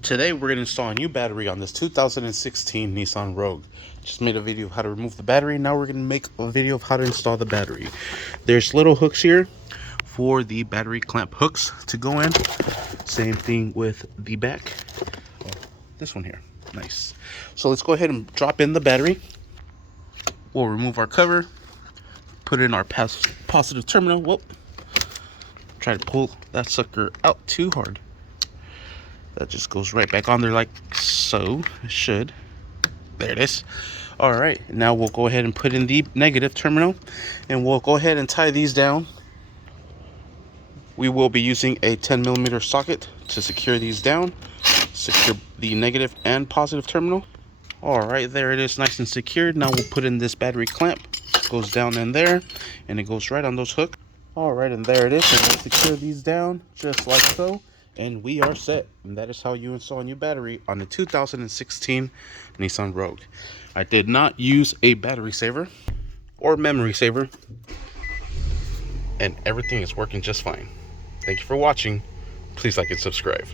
Today we're going to install a new battery on this 2016 Nissan Rogue. Just made a video of how to remove the battery. Now we're going to make a video of how to install the battery. There's little hooks here for the battery clamp hooks to go in. Same thing with the back. Oh, this one here. Nice. So let's go ahead and drop in the battery. We'll remove our cover. Put in our positive terminal. Whoop. Try to pull that sucker out too hard. That just goes right back on there like so. It should. There it is. All right, now we'll go ahead and put in the negative terminal, and we'll go ahead and tie these down. We will be using a 10mm socket to secure these down. Secure the negative and positive terminal. All right, there it is, nice and secured. Now we'll put in this battery clamp. It goes down in there, and it goes right on those hooks. All right, and there it is. And we'll secure these down just like so. And we are set. And that is how you install a new battery on the 2016 Nissan Rogue. I did not use a battery saver or memory saver, and everything is working just fine. Thank you for watching. Please like and subscribe.